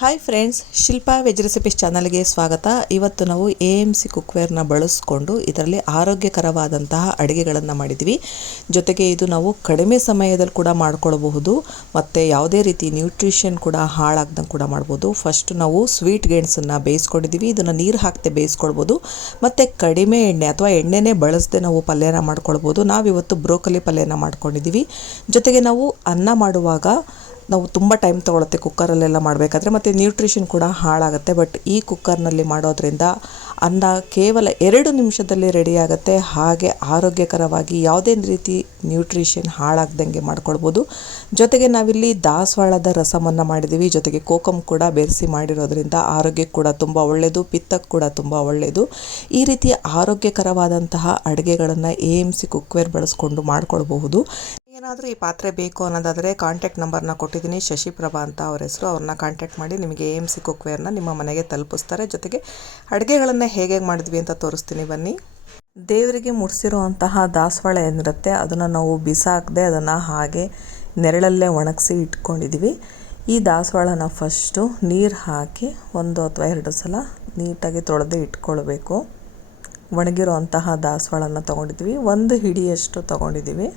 Hi friends Shilpa veg recipes ಚಾನಲ್ಗೆ ಸ್ವಾಗತ. ಇವತ್ತು ನಾವು ಎ ಎಂ ಸಿ ಕುಕ್ವೇರ್ನ ಬಳಸ್ಕೊಂಡು ಇದರಲ್ಲಿ ಆರೋಗ್ಯಕರವಾದಂತಹ ಅಡುಗೆಗಳನ್ನು ಮಾಡಿದ್ವಿ. ಜೊತೆಗೆ ಇದು ನಾವು ಕಡಿಮೆ ಸಮಯದಲ್ಲಿ ಕೂಡ ಮಾಡ್ಕೊಳ್ಬಹುದು. ಮತ್ತು ಯಾವುದೇ ರೀತಿ ನ್ಯೂಟ್ರಿಷನ್ ಕೂಡ ಹಾಳಾಗ್ದಂಗೆ ಕೂಡ ಮಾಡ್ಬೋದು. ಫಸ್ಟ್ ನಾವು ಸ್ವೀಟ್ ಗೇಣ್ಸನ್ನು ಬೇಯಿಸ್ಕೊಂಡಿದ್ದೀವಿ ಇದನ್ನು ನೀರು ಹಾಕ್ತೆ ಬೇಯಿಸ್ಕೊಳ್ಬೋದು. ಮತ್ತು ಕಡಿಮೆ ಎಣ್ಣೆ ಅಥವಾ ಎಣ್ಣೆನೇ ಬಳಸದೆ ನಾವು ಪಲ್ಯನ ಮಾಡ್ಕೊಳ್ಬೋದು. ನಾವಿವತ್ತು ಬ್ರೋಕಲಿ ಪಲ್ಯನ ಮಾಡ್ಕೊಂಡಿದ್ದೀವಿ ಜೊತೆಗೆ ನಾವು ಅನ್ನ ಮಾಡುವಾಗ ನಾವು ತುಂಬ ಟೈಮ್ ತೊಗೊಳುತ್ತೆ ಕುಕ್ಕರಲ್ಲೆಲ್ಲ ಮಾಡಬೇಕಾದ್ರೆ, ಮತ್ತು ನ್ಯೂಟ್ರಿಷನ್ ಕೂಡ ಹಾಳಾಗುತ್ತೆ. ಬಟ್ ಈ ಕುಕ್ಕರ್ನಲ್ಲಿ ಮಾಡೋದ್ರಿಂದ ಅನ್ನ ಕೇವಲ ಎರಡು ನಿಮಿಷದಲ್ಲಿ ರೆಡಿಯಾಗುತ್ತೆ ಹಾಗೆ ಆರೋಗ್ಯಕರವಾಗಿ ಯಾವುದೇ ರೀತಿ ನ್ಯೂಟ್ರಿಷನ್ ಹಾಳಾಗ್ದಂಗೆ ಮಾಡ್ಕೊಳ್ಬೋದು. ಜೊತೆಗೆ ನಾವಿಲ್ಲಿ ದಾಸವಾಳದ ರಸಮನ್ನು ಮಾಡಿದ್ದೀವಿ ಜೊತೆಗೆ ಕೋಕಮ್ ಕೂಡ ಬೆರೆಸಿ ಮಾಡಿರೋದ್ರಿಂದ ಆರೋಗ್ಯಕ್ಕೆ ಕೂಡ ತುಂಬ ಒಳ್ಳೆಯದು ಪಿತ್ತಕ್ಕೆ ಕೂಡ ತುಂಬ ಒಳ್ಳೆಯದು ಈ ರೀತಿಯ ಆರೋಗ್ಯಕರವಾದಂತಹ ಅಡುಗೆಗಳನ್ನು ಎ ಎಂ ಸಿ ಕುಕ್ವೇರ್ ಬಳಸ್ಕೊಂಡು ಮಾಡ್ಕೊಳ್ಬಹುದು. ಏನಾದರೂ ಈ ಪಾತ್ರೆ ಬೇಕು ಅನ್ನೋದಾದರೆ ಕಾಂಟ್ಯಾಕ್ಟ್ ನಂಬರ್ನ ಕೊಟ್ಟಿದ್ದೀನಿ. ಶಶಿಪ್ರಭಾ ಅಂತ ಅವ್ರ ಹೆಸರು ಅವ್ರನ್ನ ಕಾಂಟ್ಯಾಕ್ಟ್ ಮಾಡಿ ನಿಮಗೆ ಎ ಎಂ ಸಿ ಕುಕ್ವೇರ್ನ ನಿಮ್ಮ ಮನೆಗೆ ತಲುಪಿಸ್ತಾರೆ. ಜೊತೆಗೆ ಅಡುಗೆಗಳನ್ನು ಹೇಗೆ ಮಾಡಿದ್ವಿ ಅಂತ ತೋರಿಸ್ತೀನಿ ಬನ್ನಿ. ದೇವರಿಗೆ ಮುಡಿಸಿರುವಂತಹ ದಾಸವಾಳ ಏನಿರುತ್ತೆ, ಅದನ್ನು ನಾವು ಬಿಸಾಕದೆ ಅದನ್ನು ಹಾಗೆ ನೆರಳಲ್ಲೇ ಒಣಗಿಸಿ ಇಟ್ಕೊಂಡಿದ್ದೀವಿ ಈ ದಾಸವಾಳನ ಫಸ್ಟು ನೀರು ಹಾಕಿ ಒಂದು ಅಥವಾ ಎರಡು ಸಲ ನೀಟಾಗಿ ತೊಳೆದು ಇಟ್ಕೊಳ್ಬೇಕು. ಒಣಗಿರುವಂತಹ ದಾಸವಾಳನ ತೊಗೊಂಡಿದ್ವಿ. ಒಂದು ಹಿಡಿಯಷ್ಟು ತೊಗೊಂಡಿದ್ದೀವಿ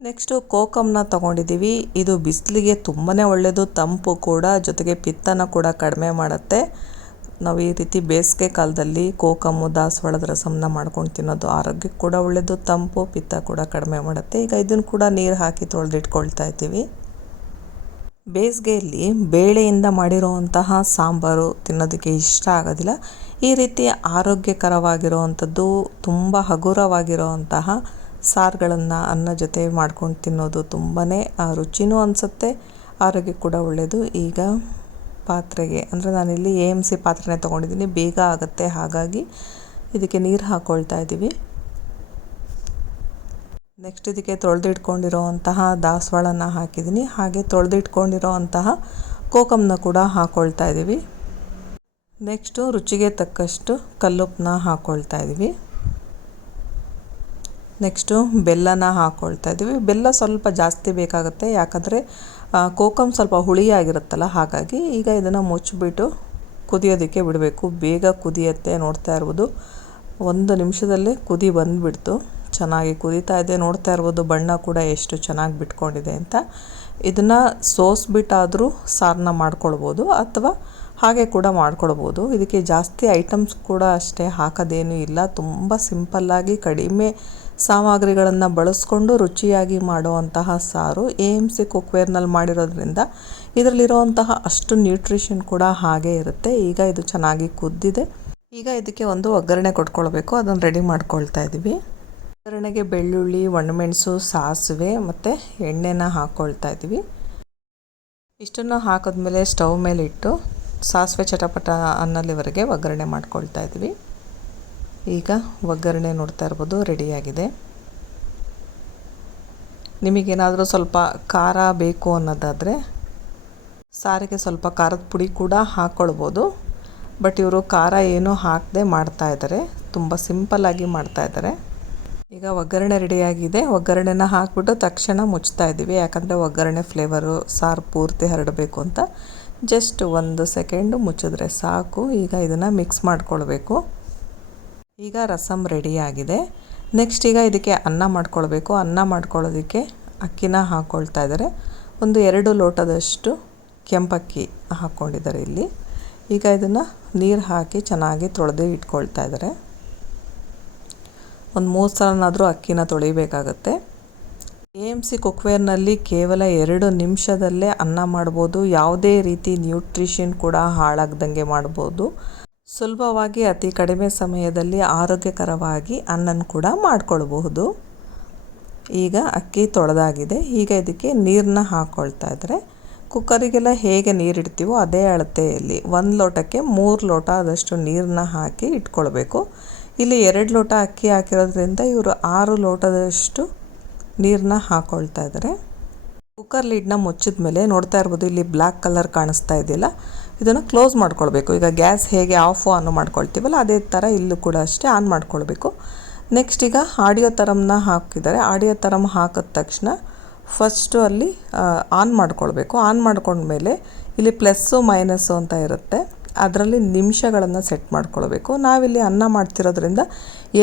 ನೆಕ್ಸ್ಟು ಕೋಕಮ್ನ ತೊಗೊಂಡಿದ್ದೀವಿ. ಇದು ಬಿಸಿಲಿಗೆ ತುಂಬಾ ಒಳ್ಳೆಯದು ತಂಪು ಕೂಡ, ಜೊತೆಗೆ ಪಿತ್ತನ ಕೂಡ ಕಡಿಮೆ ಮಾಡುತ್ತೆ. ನಾವು ಈ ರೀತಿ ಬೇಸಿಗೆ ಕಾಲದಲ್ಲಿ ಕೋಕಮ್ಮು, ದಾಸವಾಳದ ರಸಮನ್ನ ಮಾಡ್ಕೊಂಡು ತಿನ್ನೋದು ಆರೋಗ್ಯಕ್ಕೆ ಕೂಡ ಒಳ್ಳೆಯದು ತಂಪು, ಪಿತ್ತ ಕೂಡ ಕಡಿಮೆ ಮಾಡುತ್ತೆ. ಈಗ ಇದನ್ನು ಕೂಡ ನೀರು ಹಾಕಿ ತೊಳೆದಿಟ್ಕೊಳ್ತಾ ಇದ್ದೀವಿ. ಬೇಸಿಗೆಯಲ್ಲಿ ಬೇಳೆಯಿಂದ ಮಾಡಿರುವಂತಹ ಸಾಂಬಾರು ತಿನ್ನೋದಕ್ಕೆ ಇಷ್ಟ ಆಗೋದಿಲ್ಲ. ಈ ರೀತಿ ಆರೋಗ್ಯಕರವಾಗಿರುವಂಥದ್ದು ತುಂಬ ಹಗುರವಾಗಿರುವಂತಹ ಸಾರುಗಳನ್ನು ಅನ್ನ ಜೊತೆ ಮಾಡ್ಕೊಂಡು ತಿನ್ನೋದು ತುಂಬಾ ರುಚಿನೂ ಅನಿಸುತ್ತೆ, ಆರೋಗ್ಯ ಕೂಡ ಒಳ್ಳೆಯದು ಈಗ ಪಾತ್ರೆಗೆ, ಅಂದರೆ ನಾನಿಲ್ಲಿ ಎ ಎಂ ಸಿ ಪಾತ್ರೆನೇ ತೊಗೊಂಡಿದ್ದೀನಿ, ಬೇಗ ಆಗುತ್ತೆ, ಹಾಗಾಗಿ ಇದಕ್ಕೆ ನೀರು ಹಾಕ್ಕೊಳ್ತಾ ಇದ್ದೀವಿ ನೆಕ್ಸ್ಟ್ ಇದಕ್ಕೆ ತೊಳೆದಿಟ್ಕೊಂಡಿರೋವಂತಹ ದಾಸವಾಳನ ಹಾಕಿದ್ದೀನಿ. ಹಾಗೆ ತೊಳೆದಿಟ್ಕೊಂಡಿರೋವಂತಹ ಕೋಕಮ್ನ ಕೂಡ ಹಾಕ್ಕೊಳ್ತಾ ಇದ್ದೀವಿ ನೆಕ್ಸ್ಟು ರುಚಿಗೆ ತಕ್ಕಷ್ಟು ಕಲ್ಲುಪ್ಪನ್ನ ಹಾಕ್ಕೊಳ್ತಾ ಇದ್ದೀವಿ ನೆಕ್ಸ್ಟು ಬೆಲ್ಲನ ಹಾಕ್ಕೊಳ್ತಾ ಇದ್ದೀವಿ. ಬೆಲ್ಲ ಸ್ವಲ್ಪ ಜಾಸ್ತಿ ಬೇಕಾಗುತ್ತೆ. ಯಾಕಂದರೆ ಕೋಕಮ್ ಸ್ವಲ್ಪ ಹುಳಿಯಾಗಿರುತ್ತಲ್ಲ, ಹಾಗಾಗಿ ಈಗ ಇದನ್ನು ಮುಚ್ಚಿಬಿಟ್ಟು ಕುದಿಯೋದಕ್ಕೆ ಬಿಡಬೇಕು. ಬೇಗ ಕುದಿಯತ್ತೆ ನೋಡ್ತಾ ಇರ್ಬೋದು. ಒಂದು ನಿಮಿಷದಲ್ಲೇ ಕುದಿ ಬಂದುಬಿಡ್ತು. ಚೆನ್ನಾಗಿ ಕುದೀತಾ ಇದೆ. ನೋಡ್ತಾ ಇರ್ಬೋದು, ಬಣ್ಣ ಕೂಡ ಎಷ್ಟು ಚೆನ್ನಾಗಿ ಬಿಟ್ಕೊಂಡಿದೆ ಅಂತ. ಇದನ್ನು ಸೋಸ್ಬಿಟ್ಟಾದರೂ ಸಾರನ್ನ ಮಾಡ್ಕೊಳ್ಬೋದು. ಅಥವಾ ಹಾಗೆ ಕೂಡ ಮಾಡ್ಕೊಳ್ಬೋದು ಇದಕ್ಕೆ ಜಾಸ್ತಿ ಐಟಮ್ಸ್ ಕೂಡ ಅಷ್ಟೇ ಹಾಕೋದೇನು ಇಲ್ಲ. ತುಂಬ ಸಿಂಪಲ್ಲಾಗಿ ಕಡಿಮೆ ಸಾಮಗ್ರಿಗಳನ್ನು ಬಳಸ್ಕೊಂಡು ರುಚಿಯಾಗಿ ಮಾಡುವಂತಹ ಸಾರು ಎ ಎಂ ಸಿ ಕುಕ್ವೇರ್ನಲ್ಲಿ ಮಾಡಿರೋದ್ರಿಂದ ಇದರಲ್ಲಿರುವಂತಹ ಅಷ್ಟು ನ್ಯೂಟ್ರಿಷನ್ ಕೂಡ ಹಾಗೆ ಇರುತ್ತೆ. ಈಗ ಇದು ಚೆನ್ನಾಗಿ ಕುದ್ದಿದೆ. ಈಗ ಇದಕ್ಕೆ ಒಂದು ಒಗ್ಗರಣೆ ಕೊಟ್ಕೊಳ್ಬೇಕು. ಅದನ್ನು ರೆಡಿ ಮಾಡ್ಕೊಳ್ತಾ ಇದ್ದೀವಿ ಒಗ್ಗರಣೆಗೆ ಬೆಳ್ಳುಳ್ಳಿ, ಒಣಮೆಣಸು, ಸಾಸಿವೆ ಮತ್ತು ಎಣ್ಣೆನ ಹಾಕ್ಕೊಳ್ತಾ ಇದ್ದೀವಿ ಇಷ್ಟನ್ನು ಹಾಕಿದ್ಮೇಲೆ ಸ್ಟವ್ ಮೇಲೆ ಇಟ್ಟು ಸಾಸಿವೆ ಚಟಪಟ ಅನ್ನಲ್ಲಿವರೆಗೆ ಒಗ್ಗರಣೆ ಮಾಡ್ಕೊಳ್ತಾ ಇದ್ದೀವಿ ಈಗ ಒಗ್ಗರಣೆ ನೋಡ್ತಾ ಇರ್ಬೋದು ರೆಡಿಯಾಗಿದೆ ನಿಮಗೇನಾದರೂ ಸ್ವಲ್ಪ ಖಾರ ಬೇಕು ಅನ್ನೋದಾದರೆ ಸಾರಿಗೆ ಸ್ವಲ್ಪ ಖಾರದ ಪುಡಿ ಕೂಡ ಹಾಕ್ಕೊಳ್ಬೋದು ಬಟ್ ಇವರು ಖಾರ ಏನೂ ಹಾಕದೆ ಮಾಡ್ತಾಯಿದ್ದಾರೆ ತುಂಬ ಸಿಂಪಲ್ಲಾಗಿ ಮಾಡ್ತಾಯಿದ್ದಾರೆ ಈಗ ಒಗ್ಗರಣೆ ರೆಡಿಯಾಗಿದೆ ಒಗ್ಗರಣೆನ ಹಾಕ್ಬಿಟ್ಟು ತಕ್ಷಣ ಮುಚ್ತಾ ಇದ್ದೀವಿ. ಯಾಕಂದರೆ ಒಗ್ಗರಣೆ ಫ್ಲೇವರು ಸಾರು ಪೂರ್ತಿ ಹರಡಬೇಕು ಅಂತ. ಜಸ್ಟ್ ಒಂದು ಸೆಕೆಂಡು ಮುಚ್ಚಿದ್ರೆ ಸಾಕು. ಈಗ ಇದನ್ನು ಮಿಕ್ಸ್ ಮಾಡ್ಕೊಳ್ಬೇಕು. ಈಗ ರಸಮ್ ರೆಡಿಯಾಗಿದೆ ನೆಕ್ಸ್ಟ್ ಈಗ ಇದಕ್ಕೆ ಅನ್ನ ಮಾಡ್ಕೊಳ್ಬೇಕು. ಅನ್ನ ಮಾಡ್ಕೊಳ್ಳೋದಕ್ಕೆ ಅಕ್ಕಿನ ಹಾಕ್ಕೊಳ್ತಾ ಇದ್ದಾರೆ. ಒಂದು ಎರಡು ಲೋಟದಷ್ಟು ಕೆಂಪಕ್ಕಿ ಹಾಕ್ಕೊಂಡಿದ್ದಾರೆ ಇಲ್ಲಿ. ಈಗ ಇದನ್ನು ನೀರು ಹಾಕಿ ಚೆನ್ನಾಗಿ ತೊಳೆದು ಇಟ್ಕೊಳ್ತಾ ಇದ್ದಾರೆ. ಒಂದು ಮೂರು ಸಲನಾದರೂ ಅಕ್ಕಿನ ತೊಳಿಬೇಕಾಗತ್ತೆ. ಎ ಎಂ ಕುಕ್ವೇರ್ನಲ್ಲಿ ಕೇವಲ ಎರಡು ನಿಮಿಷದಲ್ಲೇ ಅನ್ನ ಮಾಡ್ಬೋದು. ಯಾವುದೇ ರೀತಿ ನ್ಯೂಟ್ರಿಷನ್ ಕೂಡ ಹಾಳಾಗ್ದಂಗೆ ಮಾಡ್ಬೋದು. ಸುಲಭವಾಗಿ ಅತಿ ಕಡಿಮೆ ಸಮಯದಲ್ಲಿ ಆರೋಗ್ಯಕರವಾಗಿ ಅನ್ನನ ಕೂಡ ಮಾಡ್ಕೊಳ್ಬಹುದು. ಈಗ ಅಕ್ಕಿ ತೊಳೆದಾಗಿದೆ. ಈಗ ಇದಕ್ಕೆ ನೀರನ್ನ ಹಾಕ್ಕೊಳ್ತಾ ಇದ್ದರೆ. ಕುಕ್ಕರಿಗೆಲ್ಲ ಹೇಗೆ ನೀರಿಡ್ತೀವೋ ಅದೇ ಅಳತೆಯಲ್ಲಿ ಒಂದು ಲೋಟಕ್ಕೆ ಮೂರು ಲೋಟ ಆದಷ್ಟು ನೀರನ್ನ ಹಾಕಿ ಇಟ್ಕೊಳ್ಬೇಕು. ಇಲ್ಲಿ ಎರಡು ಲೋಟ ಅಕ್ಕಿ ಹಾಕಿರೋದ್ರಿಂದ ಇವರು ಆರು ಲೋಟದಷ್ಟು ನೀರನ್ನ ಹಾಕ್ಕೊಳ್ತಾ ಇದ್ದಾರೆ ಕುಕ್ಕರ್ ಲಿಡ್ನ ಮುಚ್ಚಿದ ಮೇಲೆ ನೋಡ್ತಾ ಇರ್ಬೋದು ಇಲ್ಲಿ ಬ್ಲ್ಯಾಕ್ ಕಲರ್ ಕಾಣಿಸ್ತಾ ಇದೆಯಲ್ಲ, ಇದನ್ನು ಕ್ಲೋಸ್ ಮಾಡ್ಕೊಳ್ಬೇಕು. ಈಗ ಗ್ಯಾಸ್ ಹೇಗೆ ಆಫು ಆನ್ ಮಾಡ್ಕೊಳ್ತೀವಲ್ಲ, ಅದೇ ಥರ ಇಲ್ಲೂ ಕೂಡ ಅಷ್ಟೇ ಆನ್ ಮಾಡ್ಕೊಳ್ಬೇಕು. ನೆಕ್ಸ್ಟ್ ಈಗ ಆಡಿಯೋ ತರಮ್ನ ಹಾಕಿದ್ದಾರೆ. ಆಡಿಯೋ ತರಮ್ ಹಾಕಿದ ತಕ್ಷಣ ಫಸ್ಟು ಅಲ್ಲಿ ಆನ್ ಮಾಡ್ಕೊಳ್ಬೇಕು. ಆನ್ ಮಾಡ್ಕೊಂಡ್ಮೇಲೆ ಇಲ್ಲಿ ಪ್ಲಸ್ಸು ಮೈನಸ್ಸು ಅಂತ ಇರುತ್ತೆ. ಅದರಲ್ಲಿ ನಿಮಿಷಗಳನ್ನು ಸೆಟ್ ಮಾಡ್ಕೊಳ್ಬೇಕು. ನಾವಿಲ್ಲಿ ಅನ್ನ ಮಾಡ್ತಿರೋದ್ರಿಂದ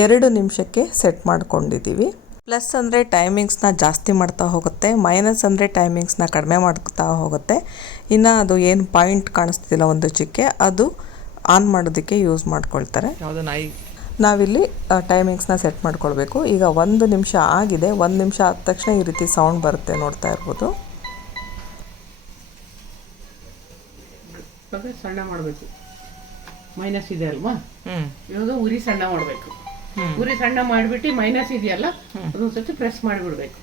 ಎರಡು ನಿಮಿಷಕ್ಕೆ ಸೆಟ್ ಮಾಡ್ಕೊಂಡಿದ್ದೀವಿ. ಪ್ಲಸ್ ಅಂದರೆ ಟೈಮಿಂಗ್ಸ್ನ ಜಾಸ್ತಿ ಮಾಡ್ತಾ ಹೋಗುತ್ತೆ ಮೈನಸ್ ಅಂದರೆ ಟೈಮಿಂಗ್ಸ್ನ ಕಡಿಮೆ ಮಾಡ್ತಾ ಹೋಗುತ್ತೆ. ಇನ್ನು ಅದು ಏನು ಪಾಯಿಂಟ್ ಕಾಣಿಸ್ತಿಲ್ಲ ಒಂದು ಚಿಕ್ಕೆ ಅದು ಆನ್ ಮಾಡೋದಕ್ಕೆ ಯೂಸ್ ಮಾಡ್ಕೊಳ್ತಾರೆ. ನಾವಿಲ್ಲಿ ಟೈಮಿಂಗ್ಸ್ನ ಸೆಟ್ ಮಾಡ್ಕೊಳ್ಬೇಕು. ಈಗ ಒಂದು ನಿಮಿಷ ಆಗಿದೆ ಒಂದು ನಿಮಿಷ ಆದ ತಕ್ಷಣ ಈ ರೀತಿ ಸೌಂಡ್ ಬರುತ್ತೆ ನೋಡ್ತಾ ಇರ್ಬೋದು. ಸಣ್ಣ ಮಾಡಬೇಕು. ಮೈನಸ್ ಇದೆ ಅಲ್ವಾ? ಹ್ಞೂ ಇವಾಗ ಉರಿ ಸಣ್ಣ ಮಾಡಬೇಕು. ಉರಿ ಸಣ್ಣ ಮಾಡ್ಬಿಟ್ಟು ಮೈನಸ್ ಇದೆಯಲ್ಲ, ಅದೊಂದು ಸತಿ ಪ್ರೆಸ್ ಮಾಡಿಬಿಡ್ಬೇಕು.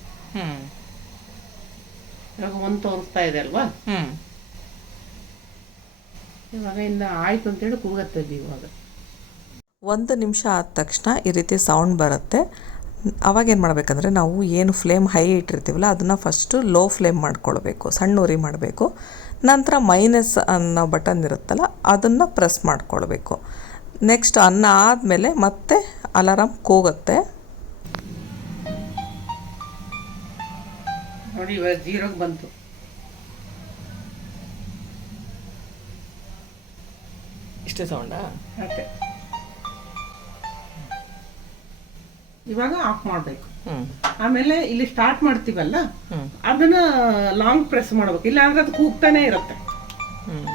ಇವಾಗ ಒಂದು ತೋರಿಸ್ತಾ ಇದೆ ಅಲ್ವಾ? ಇವಾಗ ಇನ್ನು ಆಯ್ತು ಅಂತೇಳಿ ಕೂಗತ್ತೆ ಅದು ಇವಾಗ. ಒಂದು ನಿಮಿಷ ಆದ ತಕ್ಷಣ ಈ ರೀತಿ ಸೌಂಡ್ ಬರುತ್ತೆ. ಅವಾಗ ಏನು ಮಾಡಬೇಕಂದ್ರೆ ನಾವು ಏನು ಫ್ಲೇಮ್ ಹೈ ಇಟ್ಟಿರ್ತೀವಲ್ಲ, ಅದನ್ನು ಫಸ್ಟು ಲೋ ಫ್ಲೇಮ್ ಮಾಡ್ಕೊಳ್ಬೇಕು, ಸಣ್ಣ ಉರಿ ಮಾಡಬೇಕು. ನಂತರ ಮೈನಸ್ ಅನ್ನೋ ಬಟನ್ ಇರುತ್ತಲ್ಲ, ಅದನ್ನು ಪ್ರೆಸ್ ಮಾಡ್ಕೊಳ್ಬೇಕು. ನೆಕ್ಸ್ಟ್ ಅನ್ನ ಆದಮೇಲೆ ಮತ್ತೆ ಅಲಾರಾಮ್ ಕೂಗುತ್ತೆ. ನೋಡಿ ಇವಾಗ ಜೀರೋಗೆ ಬಂತು. ಇಷ್ಟೇ ಸೌಂಡಾ ಅಷ್ಟೇ. ಇವಾಗ ಆಫ್ ಮಾಡಬೇಕು. ಹ್ಞೂ ಆಮೇಲೆ ಇಲ್ಲಿ ಸ್ಟಾರ್ಟ್ ಮಾಡ್ತೀವಲ್ಲ? ಹ್ಞೂ ಅದನ್ನ ಲಾಂಗ್ ಪ್ರೆಸ್ ಮಾಡ್ಬೇಕು. ಇಲ್ಲ ಅಂದ್ರೆ ಅದು ಕೂಗ್ತಾನೆ ಇರುತ್ತೆ. ಹ್ಞೂ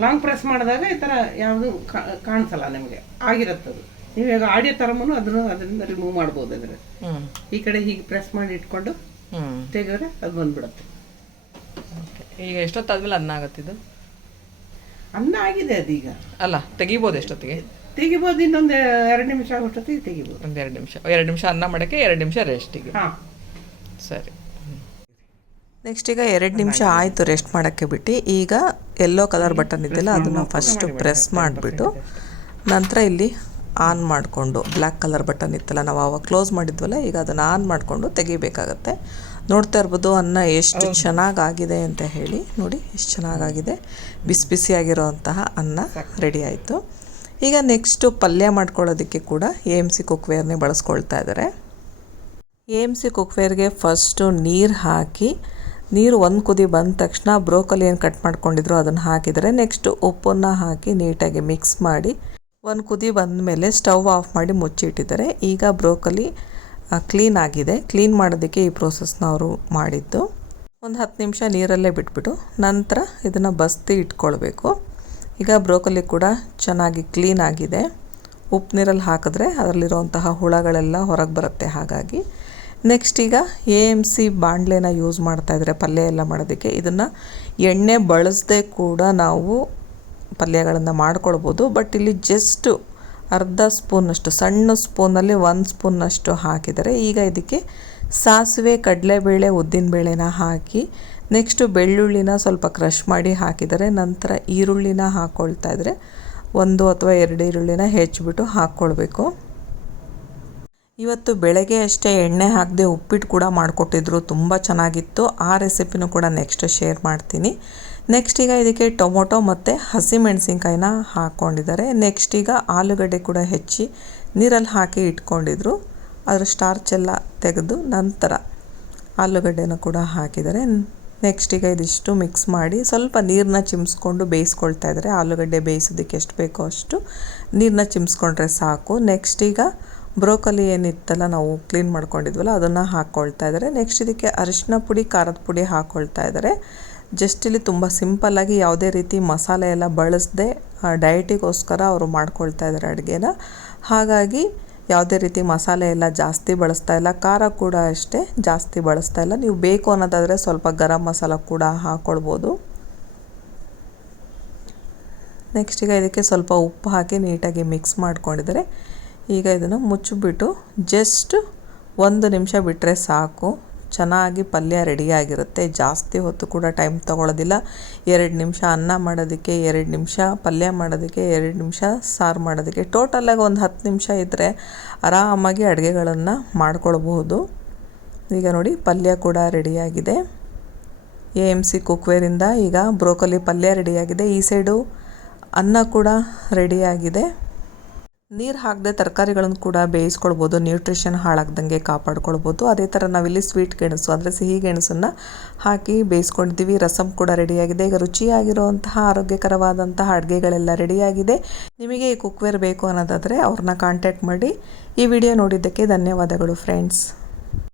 ಲಾಂಗ್ ಪ್ರೆಸ್ ಮಾಡಿದಾಗ ಈ ಥರ ಯಾವುದು ಕಾಣಿಸಲ್ಲ ನಿಮಗೆ. ಆಗಿರುತ್ತದು. ನೀವು ಈಗ ಆಡಿಯೋ ತರಮನು ಅದನ್ನು ಅದರಿಂದ ರಿಮೂವ್ ಮಾಡ್ಬೋದು ಅಂದರೆ. ಈ ಕಡೆ ಹೀಗೆ ಪ್ರೆಸ್ ಮಾಡಿ ಇಟ್ಕೊಂಡು ತೆಗೆದ್ರೆ ಅದು ಬಂದ್ಬಿಡುತ್ತೆ. ಈಗ ಎಷ್ಟೊತ್ತಾದ್ಮೇಲೆ ಅನ್ನ ಆಗತ್ತಿದ್ದು ಅನ್ನ ಆಗಿದೆ ಅದೀಗ ಅಲ್ಲ ತೆಗಿಬೋದು ಎಷ್ಟೊತ್ತಿಗೆ? ತೆಗಿಬೋದು ಇನ್ನೊಂದು ಎರಡು ನಿಮಿಷ ಆಗೋಷ್ಟೊತ್ತಿಗೆ ತೆಗಿಬೋದು. ಒಂದು ಎರಡು ನಿಮಿಷ ಎರಡು ನಿಮಿಷ ಅನ್ನ ಮಾಡೋಕ್ಕೆ ಎರಡು ನಿಮಿಷ ರೆಸ್ಟಿಗೆ ಹಾಂ. ಸರಿ. ನೆಕ್ಸ್ಟ್ ಈಗ ಎರಡು ನಿಮಿಷ ಆಯಿತು. ರೆಸ್ಟ್ ಮಾಡೋಕ್ಕೆ ಬಿಟ್ಟು ಈಗ ಎಲ್ಲೋ ಕಲರ್ ಬಟನ್ ಇದೆಯಲ್ಲ ಅದನ್ನು ಫಸ್ಟು ಪ್ರೆಸ್ ಮಾಡಿಬಿಟ್ಟು ನಂತರ ಇಲ್ಲಿ ಆನ್ ಮಾಡಿಕೊಂಡು ಬ್ಲ್ಯಾಕ್ ಕಲರ್ ಬಟನ್ ಇತ್ತಲ್ಲ ನಾವು ಆವಾಗ ಕ್ಲೋಸ್ ಮಾಡಿದ್ವಲ್ಲ ಈಗ ಅದನ್ನು ಆನ್ ಮಾಡಿಕೊಂಡು ತೆಗಿಬೇಕಾಗತ್ತೆ. ನೋಡ್ತಾ ಇರ್ಬೋದು ಅನ್ನ ಎಷ್ಟು ಚೆನ್ನಾಗಾಗಿದೆ ಅಂತ ಹೇಳಿ. ನೋಡಿ ಎಷ್ಟು ಚೆನ್ನಾಗಾಗಿದೆ. ಬಿಸಿ ಬಿಸಿಯಾಗಿರೋವಂತಹ ಅನ್ನ ರೆಡಿ ಆಯಿತು. ಈಗ ನೆಕ್ಸ್ಟು ಪಲ್ಯ ಮಾಡ್ಕೊಳ್ಳೋದಕ್ಕೆ ಕೂಡ ಎ ಎಂ ಸಿ ಕುಕ್ವೇರ್ನೇ ಬಳಸ್ಕೊಳ್ತಾ ಇದ್ದಾರೆ. ಎ ಎಂ ಸಿ ಕುಕ್ವೇರ್ಗೆ ಫಸ್ಟು ನೀರು ಹಾಕಿ ನೀರು ಒಂದು ಕುದಿ ಬಂದ ತಕ್ಷಣ ಬ್ರೋಕಲಿ ಏನು ಕಟ್ ಮಾಡ್ಕೊಂಡಿದ್ರು ಅದನ್ನು ಹಾಕಿದರೆ ನೆಕ್ಸ್ಟ್ ಉಪ್ಪನ್ನು ಹಾಕಿ ನೀಟಾಗಿ ಮಿಕ್ಸ್ ಮಾಡಿ ಒಂದು ಕುದಿ ಬಂದ ಮೇಲೆ ಸ್ಟವ್ ಆಫ್ ಮಾಡಿ ಮುಚ್ಚಿಟ್ಟಿದ್ದಾರೆ. ಈಗ ಬ್ರೋಕಲಿ ಕ್ಲೀನ್ ಆಗಿದೆ. ಕ್ಲೀನ್ ಮಾಡೋದಕ್ಕೆ ಈ ಪ್ರೋಸೆಸ್ನ ಅವರು ಮಾಡಿದ್ದು. ಒಂದು ಹತ್ತು ನಿಮಿಷ ನೀರಲ್ಲೇ ಬಿಟ್ಬಿಟ್ಟು ನಂತರ ಇದನ್ನು ಬಸ್ತಿ ಇಟ್ಕೊಳ್ಬೇಕು. ಈಗ ಬ್ರೋಕಲಿ ಕೂಡ ಚೆನ್ನಾಗಿ ಕ್ಲೀನ್ ಆಗಿದೆ. ಉಪ್ಪು ನೀರಲ್ಲಿ ಹಾಕಿದ್ರೆ ಅದರಲ್ಲಿರುವಂತಹ ಹುಳಗಳೆಲ್ಲ ಹೊರಗೆ ಬರುತ್ತೆ ಹಾಗಾಗಿ. ನೆಕ್ಸ್ಟ್ ಈಗ ಎ ಎಂ ಸಿ ಬಾಣಲೆನ ಯೂಸ್ ಮಾಡ್ತಾ ಇದ್ದರೆ ಪಲ್ಯ ಎಲ್ಲ ಮಾಡೋದಕ್ಕೆ ಇದನ್ನು ಎಣ್ಣೆ ಬಳಸದೆ ಕೂಡ ನಾವು ಪಲ್ಯಗಳನ್ನು ಮಾಡ್ಕೊಳ್ಬೋದು. ಬಟ್ ಇಲ್ಲಿ ಜಸ್ಟು ಅರ್ಧ ಸ್ಪೂನಷ್ಟು ಸಣ್ಣ ಸ್ಪೂನಲ್ಲಿ ಒಂದು ಸ್ಪೂನಷ್ಟು ಹಾಕಿದರೆ ಈಗ ಇದಕ್ಕೆ ಸಾಸಿವೆ, ಕಡಲೆಬೇಳೆ ಉದ್ದಿನಬೇಳೆನ ಹಾಕಿ ನೆಕ್ಸ್ಟು ಬೆಳ್ಳುಳ್ಳಿನ ಸ್ವಲ್ಪ ಕ್ರಷ್ ಮಾಡಿ ಹಾಕಿದರೆ ನಂತರ ಈರುಳ್ಳಿನ ಹಾಕ್ಕೊಳ್ತಾ ಇದ್ದರೆ ಒಂದು ಅಥವಾ ಎರಡು ಈರುಳ್ಳಿನ ಹೆಚ್ಚಿಬಿಟ್ಟು ಹಾಕ್ಕೊಳ್ಬೇಕು ಇವತ್ತು ಬೆಳಗ್ಗೆ ಅಷ್ಟೇ ಎಣ್ಣೆ ಹಾಕದೆ ಉಪ್ಪಿಟ್ಟು ಕೂಡ ಮಾಡಿಕೊಟ್ಟಿದ್ರು. ತುಂಬ ಚೆನ್ನಾಗಿತ್ತು. ಆ ರೆಸಿಪಿನೂ ಕೂಡ ನೆಕ್ಸ್ಟ್ ಶೇರ್ ಮಾಡ್ತೀನಿ. ನೆಕ್ಸ್ಟ್ ಈಗ ಇದಕ್ಕೆ ಟೊಮೊಟೊ ಮತ್ತು ಹಸಿಮೆಣಸಿನ್ಕಾಯಿನ ಹಾಕ್ಕೊಂಡಿದ್ದಾರೆ ನೆಕ್ಸ್ಟ್ ಈಗ ಆಲೂಗಡ್ಡೆ ಕೂಡ ಹೆಚ್ಚಿ ನೀರಲ್ಲಿ ಹಾಕಿ ಇಟ್ಕೊಂಡಿದ್ರು. ಅದರ ಸ್ಟಾರ್ಚ್ ಎಲ್ಲ ತೆಗೆದು ನಂತರ ಆಲೂಗಡ್ಡೆನ ಕೂಡ ಹಾಕಿದ್ದಾರೆ. ನೆಕ್ಸ್ಟ್ ಈಗ ಇದಿಷ್ಟು ಮಿಕ್ಸ್ ಮಾಡಿ ಸ್ವಲ್ಪ ನೀರನ್ನ ಚಿಮ್ಸ್ಕೊಂಡು ಬೇಯಿಸ್ಕೊಳ್ತಾ ಇದ್ದಾರೆ. ಆಲೂಗಡ್ಡೆ ಬೇಯಿಸೋದಕ್ಕೆ ಎಷ್ಟು ಬೇಕೋ ಅಷ್ಟು ನೀರನ್ನ ಚಿಮ್ಸ್ಕೊಂಡ್ರೆ ಸಾಕು. ನೆಕ್ಸ್ಟ್ ಈಗ ಬ್ರೋಕಲಿ ಏನಿತ್ತಲ್ಲ, ನಾವು ಕ್ಲೀನ್ ಮಾಡ್ಕೊಂಡಿದ್ವಲ್ಲ, ಅದನ್ನು ಹಾಕ್ಕೊಳ್ತಾ ಇದ್ದಾರೆ. ನೆಕ್ಸ್ಟ್ ಇದಕ್ಕೆ ಅರಿಶಿನ ಪುಡಿ, ಖಾರದ ಪುಡಿ ಹಾಕ್ಕೊಳ್ತಾ ಇದ್ದಾರೆ. ಜಸ್ಟ್ ಇಲ್ಲಿ ತುಂಬ ಸಿಂಪಲ್ಲಾಗಿ ಯಾವುದೇ ರೀತಿ ಮಸಾಲೆ ಎಲ್ಲ ಬಳಸದೆ ಡಯಟಿಗೋಸ್ಕರ ಅವರು ಮಾಡ್ಕೊಳ್ತಾ ಇದ್ದಾರೆ ಅಡುಗೆನ. ಹಾಗಾಗಿ ಯಾವುದೇ ರೀತಿ ಮಸಾಲೆ ಎಲ್ಲ ಜಾಸ್ತಿ ಬಳಸ್ತಾ ಇಲ್ಲ, ಖಾರ ಕೂಡ ಅಷ್ಟೇ ಜಾಸ್ತಿ ಬಳಸ್ತಾ ಇಲ್ಲ. ನೀವು ಬೇಕು ಅನ್ನೋದಾದರೆ ಸ್ವಲ್ಪ ಗರಂ ಮಸಾಲ ಕೂಡ ಹಾಕ್ಕೊಳ್ಬೋದು ನೆಕ್ಸ್ಟ್ ಇದಕ್ಕೆ ಸ್ವಲ್ಪ ಉಪ್ಪು ಹಾಕಿ ನೀಟಾಗಿ ಮಿಕ್ಸ್ ಮಾಡ್ಕೊಂಡಿದ್ದಾರೆ. ಈಗ ಇದನ್ನು ಮುಚ್ಚಿಬಿಟ್ಟು ಜಸ್ಟ್ ಒಂದು ನಿಮಿಷ ಬಿಟ್ಟರೆ ಸಾಕು. ಚೆನ್ನಾಗಿ ಪಲ್ಯ ರೆಡಿಯಾಗಿರುತ್ತೆ ಜಾಸ್ತಿ ಹೊತ್ತು ಕೂಡ ಟೈಮ್ ತೊಗೊಳ್ಳೋದಿಲ್ಲ ಎರಡು ನಿಮಿಷ ಅನ್ನ ಮಾಡೋದಕ್ಕೆ ಎರಡು ನಿಮಿಷ, ಪಲ್ಯ ಮಾಡೋದಕ್ಕೆ ಎರಡು ನಿಮಿಷ, ಸಾರು ಮಾಡೋದಕ್ಕೆ. ಟೋಟಲಾಗಿ ಒಂದು ಹತ್ತು ನಿಮಿಷ ಇದ್ದರೆ ಆರಾಮಾಗಿ ಅಡುಗೆಗಳನ್ನು ಮಾಡ್ಕೊಳ್ಬಹುದು. ಈಗ ನೋಡಿ, ಪಲ್ಯ ಕೂಡ ರೆಡಿಯಾಗಿದೆ ಎ ಎಂ ಸಿ ಕುಕ್ವೇರಿಂದ ಈಗ ಬ್ರೋಕೊಲಿ ಪಲ್ಯ ರೆಡಿಯಾಗಿದೆ ಈ ಸೈಡು ಅನ್ನ ಕೂಡ ರೆಡಿಯಾಗಿದೆ ನೀರು ಹಾಕದೆ ತರಕಾರಿಗಳನ್ನು ಕೂಡ ಬೇಯಿಸ್ಕೊಳ್ಬೋದು ನ್ಯೂಟ್ರಿಷನ್ ಹಾಳಾಗ್ದಂಗೆ ಕಾಪಾಡ್ಕೊಳ್ಬೋದು. ಅದೇ ಥರ ನಾವಿಲ್ಲಿ ಸ್ವೀಟ್ ಗೆಣಸು, ಅಂದರೆ ಸಿಹಿ ಗೆಣಸನ್ನು ಹಾಕಿ ಬೇಯಿಸ್ಕೊಂಡಿದ್ದೀವಿ. ರಸಮ್ ಕೂಡ ರೆಡಿಯಾಗಿದೆ. ಈಗ ರುಚಿಯಾಗಿರುವಂತಹ ಆರೋಗ್ಯಕರವಾದಂತಹ ಅಡುಗೆಗಳೆಲ್ಲ ರೆಡಿಯಾಗಿದೆ. ನಿಮಗೆ ಈ ಕುಕ್ವೇರ್ ಬೇಕು ಅನ್ನೋದಾದರೆ ಅವ್ರನ್ನ ಕಾಂಟ್ಯಾಕ್ಟ್ ಮಾಡಿ. ಈ ವಿಡಿಯೋ ನೋಡಿದ್ದಕ್ಕೆ ಧನ್ಯವಾದಗಳು ಫ್ರೆಂಡ್ಸ್